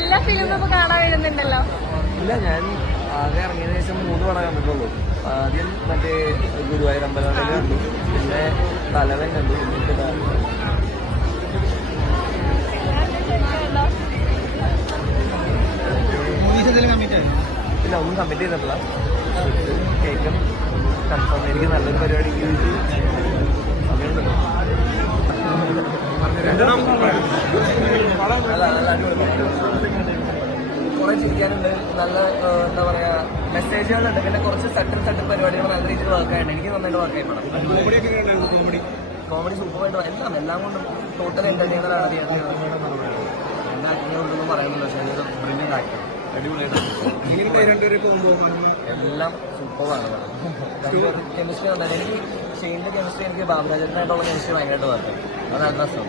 എല്ലാ ഫിലിമും ഇപ്പൊ കാണാൻ വരുന്നുണ്ടല്ലോ. ഇല്ല, ഞാൻ ആകെ ഇറങ്ങിയതിനു ശേഷം 3 പടം കണ്ടിട്ടുള്ളൂ. ആദ്യം മറ്റേ ഗുരുവായൂർ അമ്പലത്തിൽ കണ്ടു, പിന്നെ തലവൻ കണ്ടു, എന്നിട്ട് ഇല്ല, ഒന്നും കമ്മിറ്റ് ചെയ്തിട്ടില്ല. കേൾക്കും കൺഫേം. എനിക്ക് നല്ലൊരു പരിപാടിക്ക് സമയമുണ്ടല്ലോ. കുറെ ചിരിക്കാനുണ്ട്, നല്ല എന്താ പറയാ മെസ്സേജുകളുണ്ട്, പിന്നെ കുറച്ച് സട്ടിൽ പരിപാടികൾ നല്ല രീതിയിൽ വർക്കായിട്ടുണ്ട്. എനിക്ക് നന്നായിട്ട് വർക്കായിട്ടുണ്ട്. കോമഡി സൂപ്പറായിട്ട് എല്ലാം കൊണ്ടും ടോട്ടൽ എന്റർടൈനർ ആണ്. എല്ലാ ആക്ടിനെയൊന്നും പറയുന്നില്ല, പക്ഷേ അതൊരു ബ്രില്യൻ്റ് ആക്ടർ, അടിപൊളിയായിട്ട് എല്ലാം സൂപ്പറാണ്. കെമിസ്ട്രി വന്നത് എനിക്ക് ഷെയിൻ്റെ കെമിസ്ട്രി, എനിക്ക് ബാബുരാജനായിട്ടുള്ള കെമിസ്ട്രി ഭയങ്കരമായിട്ട് വന്നത്. അതാണ് രസം.